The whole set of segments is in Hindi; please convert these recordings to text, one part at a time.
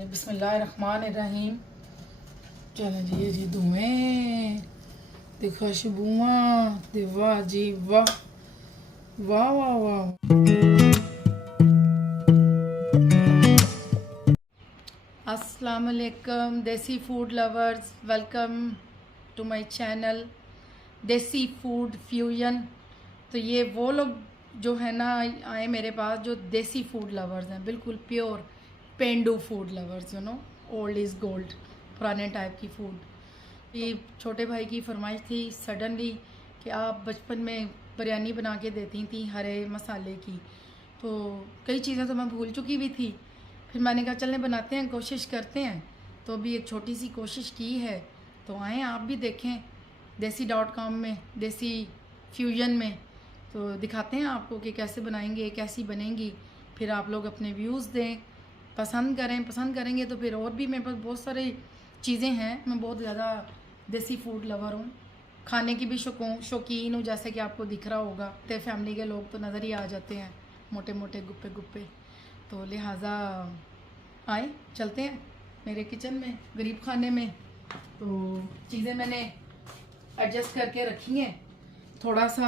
चलें बिस्मिल्लाहिर्रहमानिर्रहीम। चलें जी, ये जी धुएँ ते खुशबुआं ते वाह जी वाह वाह वाह वाह। अस्सलाम वालेकुम desi food lovers, welcome to my channel desi food fusion. तो ये वो लोग जो है ना आए मेरे पास जो देसी फूड लवर्स हैं, बिल्कुल प्योर पेंडू food lovers, you know old is gold, पुराने टाइप की फूड। ये छोटे भाई की फरमाइश थी सडनली कि आप बचपन में बिरयानी बना के देती थी हरे मसाले की, तो कई चीज़ें तो मैं भूल चुकी भी थी। फिर मैंने कहा चलने बनाते हैं, कोशिश करते हैं। तो अभी एक छोटी सी कोशिश की है, तो आएँ आप भी देखें देसी.com में, देसी फ्यूजन में, तो दिखाते हैं आपको कि कैसे बनाएंगे, कैसी बनेंगी। फिर आप लोग अपने व्यूज़ दें, पसंद करें। पसंद करेंगे तो फिर और भी मेरे पास बहुत सारी चीज़ें हैं। मैं बहुत ज़्यादा देसी फूड लवर हूँ, खाने की भी शौकीन हूँ, जैसे कि आपको दिख रहा होगा। तो फैमिली के लोग तो नज़र ही आ जाते हैं, मोटे मोटे गुप्पे गुप्पे। तो लिहाजा आए चलते हैं मेरे किचन में, गरीब खाने में। तो चीज़ें मैंने एडजस्ट करके रखी हैं। थोड़ा सा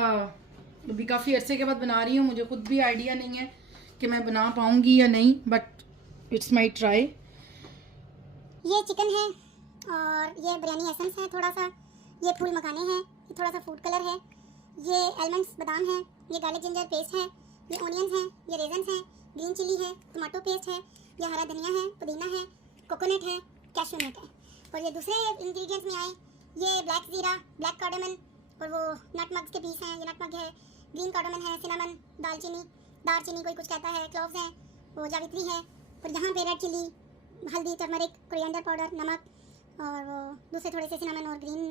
अभी काफ़ी अरसे के बाद बना रही हूँ, मुझे खुद भी आइडिया नहीं है कि मैं बना पाऊँगी या नहीं, बट इट्स माई ट्राई। ये चिकन है और ये बिरयानी एसेंस है, थोड़ा सा ये फूल मखाने हैं, ये थोड़ा सा फूड कलर है, ये आलमंड्स बादाम है, ये गार्लिक जिंजर पेस्ट है, ये ऑनियंस हैं, ये रेजन्स हैं, ग्रीन चिली है, टमाटो पेस्ट है, ये हरा धनिया है, पुदीना है, कोकोनट है, कैशू नट है। और ये दूसरे इंग्रेडिएंट्स में आए, ये ब्लैक ज़ीरा, ब्लैक कार्डामन और वो नटमग्स के पीस हैं। ये नटमग है, ग्रीन कार्डामन है, सिनामन, दालचीनी कोई कुछ कहता है, क्लोव्स हैं, वो जावित्री है, और यहाँ पे रेड चिली, हल्दी, टर्मरिक, कोरिएंडर पाउडर, नमक और वो दूसरे थोड़े से सिनामन और ग्रीन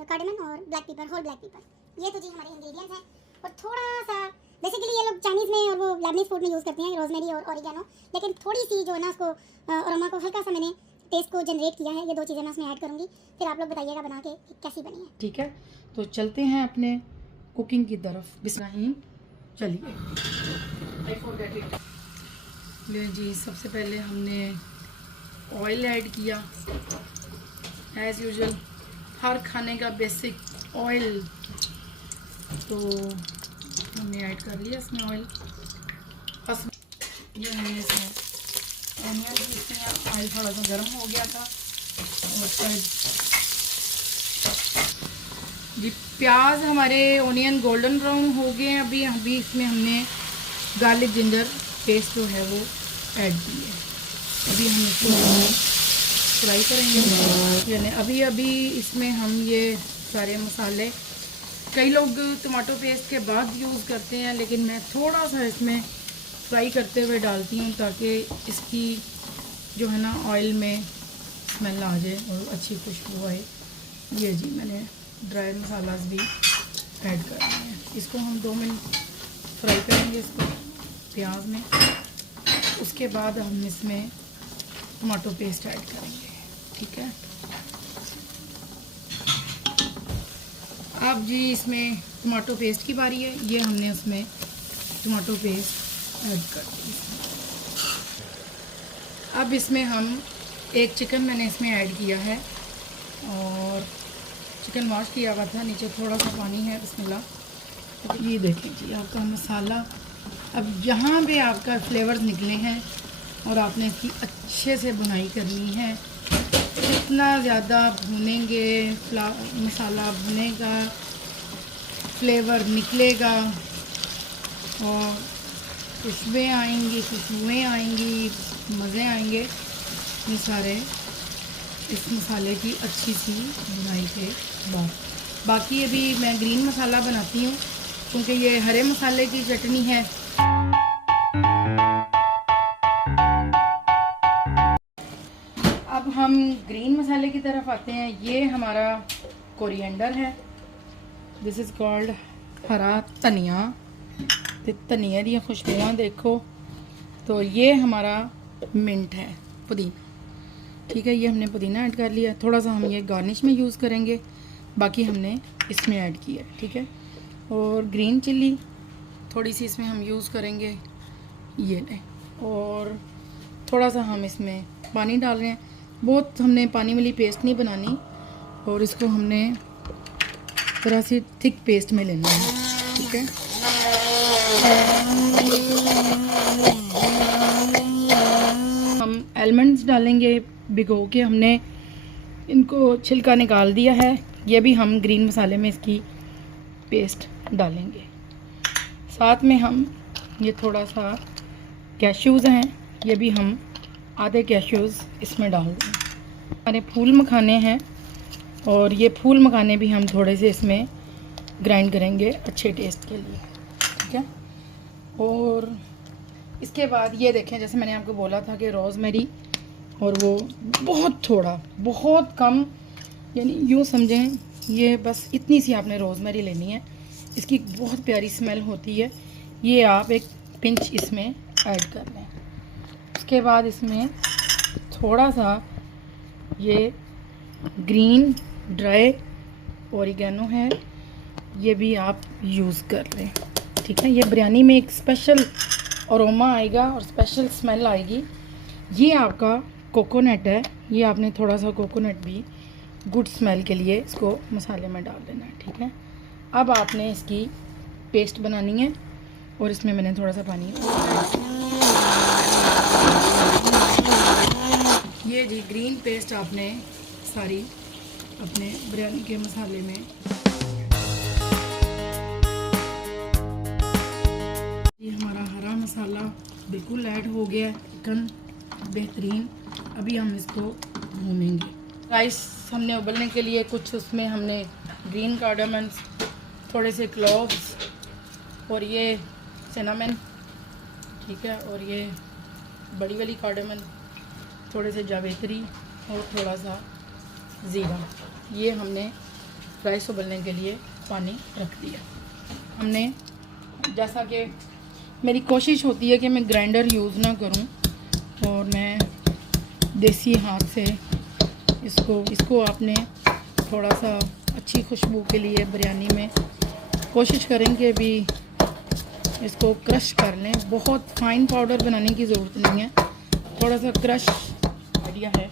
कार्डामन और black pepper, whole black pepper. ये तो जी हमारे इंग्रेडिएंट्स हैं। और थोड़ा सा बेसिकली ये लोग चाइनीज़ में और वो लेबनीज़ फूड में यूज़ करते हैं रोजमेरी और ऑरिगेनो, लेकिन थोड़ी सी जो है ना उसको अरोमा को हल्का सा मैंने टेस्ट को जनरेट किया है। ये दो चीज़ें मैं उसमें ऐड करूँगी, फिर आप लोग बताइएगा बना के कैसी बनी है। ठीक है, तो चलते हैं अपने कुकिंग की तरफ। बिस्मिल्लाह, चलिए। ले जी, सबसे पहले हमने ऑयल ऐड किया, एज़ यूजुअल हर खाने का बेसिक ऑयल। तो हमने ऐड कर लिया इसमें ऑयल। बस ये हमने इसमें ऑनियन, इसमें ऑयल थोड़ा सा गर्म हो गया था। और शायद जी प्याज हमारे ऑनियन गोल्डन ब्राउन हो गए हैं। अभी इसमें हमने गार्लिक जिंजर पेस्ट जो है वो ऐड की है। अभी हम इसको फ्राई करेंगे, यानी अभी इसमें हम ये सारे मसाले, कई लोग टमाटो पेस्ट के बाद यूज़ करते हैं, लेकिन मैं थोड़ा सा इसमें फ्राई करते हुए डालती हूँ ताकि इसकी जो है ना ऑयल में स्मेल आ जाए और अच्छी खुशबू आए। ये जी मैंने ड्राई मसाला भी ऐड कर दिए हैं। इसको हम 2 मिनट फ्राई करेंगे इसको प्याज में। उसके बाद हम इसमें टमाटो पेस्ट ऐड करेंगे, ठीक है। अब जी इसमें टमाटो पेस्ट की बारी है। ये हमने उसमें टमाटो पेस्ट ऐड कर दी। अब इसमें हम एक चिकन मैंने इसमें ऐड किया है, और चिकन वॉश किया हुआ था, नीचे थोड़ा सा पानी है। बिस्मिल्लाह। ये देखें जी आपका मसाला, अब यहाँ पे आपका फ्लेवर्स निकले हैं और आपने इसकी अच्छे से भुनाई करनी है। जितना ज़्यादा भुनेंगे मसाला भुनेगा, फ्लेवर निकलेगा और खुशबुएँ आएंगी, मज़े आएंगे ये सारे इस मसाले की अच्छी सी भुनाई के बाद। बाकी अभी मैं ग्रीन मसाला बनाती हूँ क्योंकि ये हरे मसाले की चटनी है। अब हम ग्रीन मसाले की तरफ आते हैं। ये हमारा कोरिएंडर है, दिस इज़ कॉल्ड हरा धनिया। धनिया दी खुशबुआं देखो। तो ये हमारा मिंट है, पुदीना, ठीक है। ये हमने पुदीना ऐड कर लिया। थोड़ा सा हम ये गार्निश में यूज़ करेंगे, बाकी हमने इसमें ऐड किया है, ठीक है। और ग्रीन चिल्ली थोड़ी सी इसमें हम यूज़ करेंगे, ये लें। और थोड़ा सा हम इसमें पानी डाल रहे हैं। बहुत हमने पानी वाली पेस्ट नहीं बनानी, और इसको हमने थोड़ा सी थिक पेस्ट में लेना है। ठीक है, हम आलमंड्स डालेंगे भिगो के, हमने इनको छिलका निकाल दिया है। ये भी हम ग्रीन मसाले में इसकी पेस्ट डालेंगे। साथ में हम ये थोड़ा सा कैश्यूज़ हैं, ये भी हम आधे कैश्यूज़ इसमें डाल देंगे। हमारे फूल मखाने हैं, और ये फूल मखाने भी हम थोड़े से इसमें ग्राइंड करेंगे अच्छे टेस्ट के लिए। ठीक है, और इसके बाद ये देखें, जैसे मैंने आपको बोला था कि रोज़मेरी, और वो बहुत थोड़ा, बहुत कम, यानी यूँ समझें ये बस इतनी सी आपने रोज़मेरी लेनी है। इसकी बहुत प्यारी स्मेल होती है। ये आप एक पिंच इसमें ऐड कर लें। उसके बाद इसमें थोड़ा सा ये ग्रीन ड्राई ओरिगेनो है, ये भी आप यूज़ कर लें। ठीक है, ये बिरयानी में एक स्पेशल अरोमा आएगा और स्पेशल स्मेल आएगी। ये आपका कोकोनट है, ये आपने थोड़ा सा कोकोनट भी गुड स्मेल के लिए इसको मसाले में डाल देना है। ठीक है, अब आपने इसकी पेस्ट बनानी है, और इसमें मैंने थोड़ा सा पानी, ये जी ग्रीन पेस्ट आपने सारी अपने बिरयानी के मसाले में, ये हमारा हरा मसाला बिल्कुल ऐड हो गया है। चिकन बेहतरीन, अभी हम इसको भूनेंगे। राइस हमने उबलने के लिए कुछ उसमें हमने ग्रीन कार्डामन्स, थोड़े से क्लोव्स, और ये सिनेमन, ठीक है, और ये बड़ी वाली कार्डामन, थोड़े से जावित्री और थोड़ा सा ज़ीरा, ये हमने राइस उबलने के लिए पानी रख दिया। हमने, जैसा कि मेरी कोशिश होती है कि मैं ग्राइंडर यूज़ ना करूं, और मैं देसी हाथ से इसको आपने थोड़ा सा अच्छी खुशबू के लिए बिरयानी में कोशिश करेंगे भी इसको क्रश कर लें। बहुत फाइन पाउडर बनाने की ज़रूरत नहीं है, थोड़ा सा क्रश आइडिया है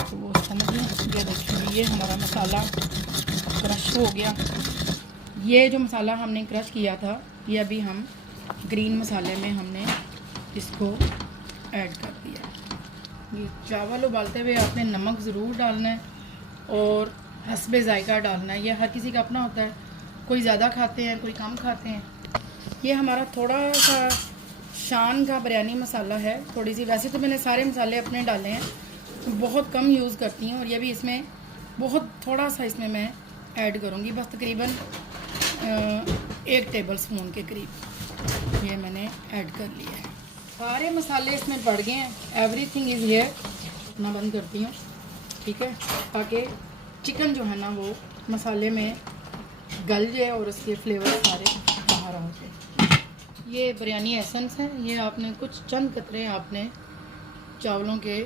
तो वो समझ लें। ये देखिए, ये हमारा मसाला क्रश हो गया। ये जो मसाला हमने क्रश किया था, ये अभी हम ग्रीन मसाले में हमने इसको ऐड कर दिया। ये चावल उबालते हुए आपने नमक ज़रूर डालना है, और हस्बे ज़ायका डालना है। ये हर किसी का अपना होता है, कोई ज़्यादा खाते हैं, कोई कम खाते हैं। ये हमारा थोड़ा सा शान का बिरयानी मसाला है, थोड़ी सी, वैसे तो मैंने सारे मसाले अपने डाले हैं, बहुत कम यूज़ करती हूँ, और ये भी इसमें बहुत थोड़ा सा इसमें मैं ऐड करूँगी, बस तकरीबन 1 टेबल स्पून के करीब ये मैंने ऐड कर लिया है। सारे मसाले इसमें पड़ गए हैं, एवरीथिंग इज़ हियर। अपना बंद करती हूँ, ठीक है, ताकि चिकन जो है ना वो मसाले में गल जाए और उसके फ्लेवर सारे बाहर आ जाए। ये बिरयानी एसेंस है, ये आपने कुछ चंद कतरे आपने चावलों के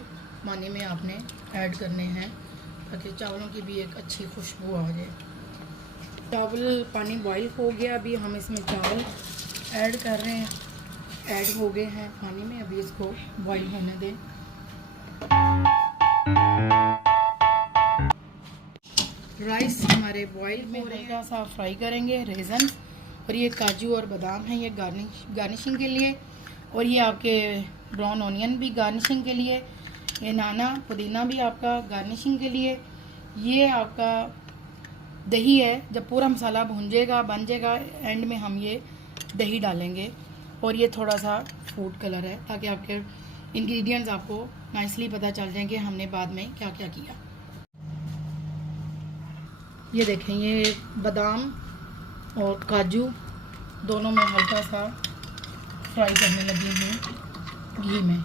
पानी में आपने ऐड करने हैं, ताकि चावलों की भी एक अच्छी खुशबू आ जाए। चावल पानी बॉईल हो गया, अभी हम इसमें चावल ऐड कर रहे हैं, ऐड हो गए हैं पानी में, अभी इसको बॉईल होने दें। राइस हमारे बॉईल में हल्का सा फ्राई करेंगे। रेज़न और ये काजू और बादाम हैं, ये गार्निशिंग के लिए, और ये आपके ब्राउन ऑनियन भी गार्निशिंग के लिए, ये नाना पुदीना भी आपका गार्निशिंग के लिए। ये आपका दही है, जब पूरा मसाला भूंजेगा बन जाएगा, एंड में हम ये दही डालेंगे, और ये थोड़ा सा फूड कलर है, ताकि आपके इंग्रेडिएंट्स आपको नाइसली पता चल जाए कि हमने बाद में क्या क्या किया। ये देखें, ये बादाम और काजू दोनों में हल्का सा फ्राई करने लगे हैं घी में।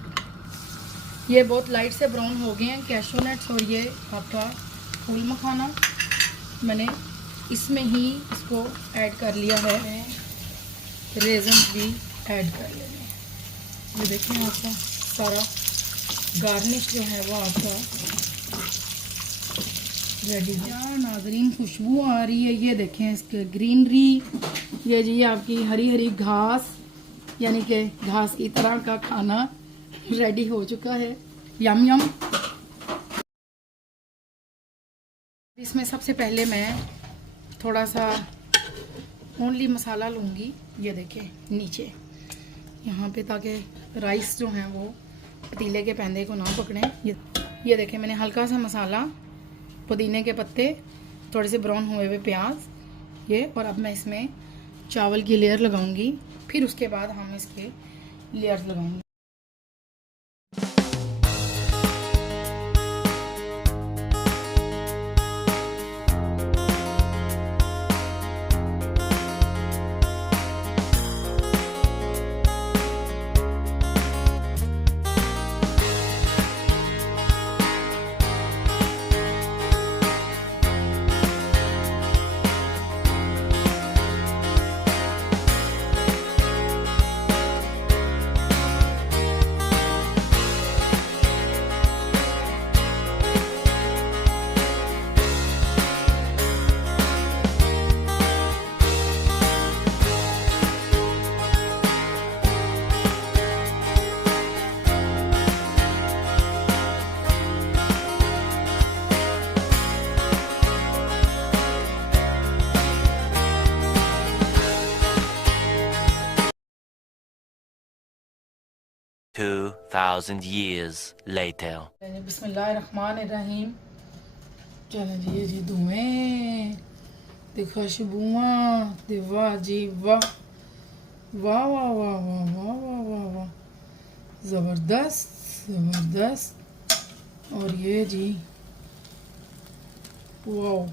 ये बहुत लाइट से ब्राउन हो गए हैं कैशू नट्स, और ये आपका फूल मखाना मैंने इसमें ही इसको ऐड कर लिया है, रेज़न भी ऐड कर लेंगे। ये देखें, आपका सारा गार्निश जो है वो आपका रेडी है। क्या नाज़रीन खुशबू आ रही है, ये देखें इसके ग्रीनरी, ये जी आपकी हरी हरी घास, यानी कि घास की तरह का खाना रेडी हो चुका है, यम यम। इसमें सबसे पहले मैं थोड़ा सा ओनली मसाला लूँगी, ये देखें नीचे यहाँ पे, ताकि राइस जो हैं वो पतीले के पैंदे को ना पकड़ें। ये देखें मैंने हल्का सा मसाला, पुदीने के पत्ते, थोड़े से ब्राउन हुए हुए प्याज, ये। और अब मैं इसमें चावल की लेयर लगाऊंगी, फिर उसके बाद हम इसके लेयर्स लगाएंगे। $2,000 years later. बिस्मिल्लाहिर्रहमानिर्रहीम। चलें जी, ये जी धुएं, ते खुशबुआं, ते वाह जी वाह, वाह वाह वाह वाह वाह वाह वाह वाह, ज़बरदस्त ज़बरदस्त। और ये जी वाह,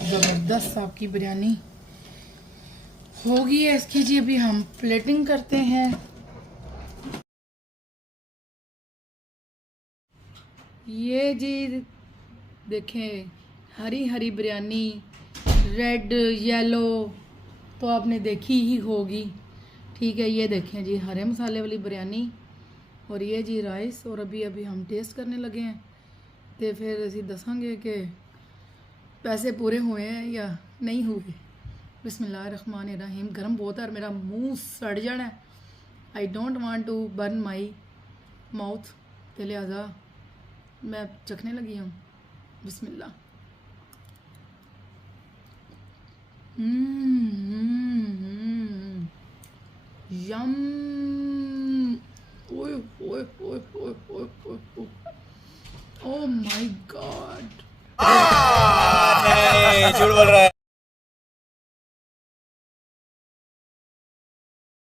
ज़बरदस्त आपकी बिरयानी होगी है इसकी जी। अभी हम प्लेटिंग करते हैं। ये जी देखें, हरी हरी बिरयानी, रेड येलो तो आपने देखी ही होगी, ठीक है। ये देखें जी हरे मसाले वाली बिरयानी, और ये जी राइस। और अभी अभी हम टेस्ट करने लगे हैं, तो फिर असी दसांगे कि पैसे पूरे हुए हैं या नहीं हुए। बिस्मिल्लाहिर्रहमानिर्रहीम। गर्म बहुत है और मेरा मुंह सड़ जाना है। I don't want to burn my mouth, तो लिहाजा मैं चखने लगी हूँ। बिस्मिल्लाह। यम। ओए ओए ओए ओए ओए ओए, ओह माय गॉड। नहीं, झूठ बोल रहा है।